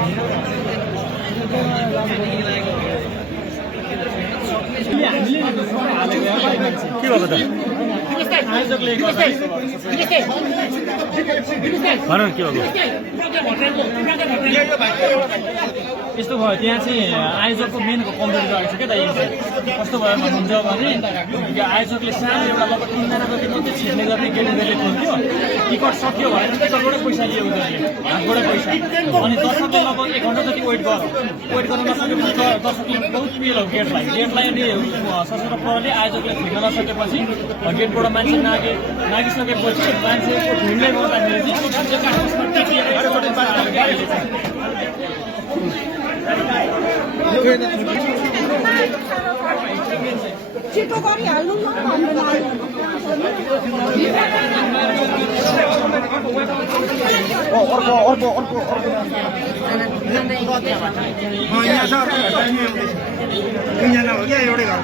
के भएको त भन के भएको यस्तो भयो त्यहाँ चाहिँ आयोजकको मेन कम्प्लेन गरेको छ क्या त कस्तो भयो भन्नुहुन्छ भने आयोजकले सानो एउटा लगभग 3 जनाको मात्रै छिर्ने गर्ने गेटले खोल्थ्यो टिकट सक्यो भनेर टिकटबाटै पैसा लियो उनीहरूले हातबाटै पैसा अनि दर्शकले लगभग 1 घन्टा जति वेट गर्न नसकेपछि दर्शकले बहुत पिएल गेटलाई अनि सशस्त्र प्रहरीले आयोजकले छिर्न नसकेपछि गेटबाट मान्छे नागिसकेपछि मान्छेको भिडले गर्दाखेरि छिटो गरिहाल्नु न यहाँ छ 3 जना हो क्या एउटै घर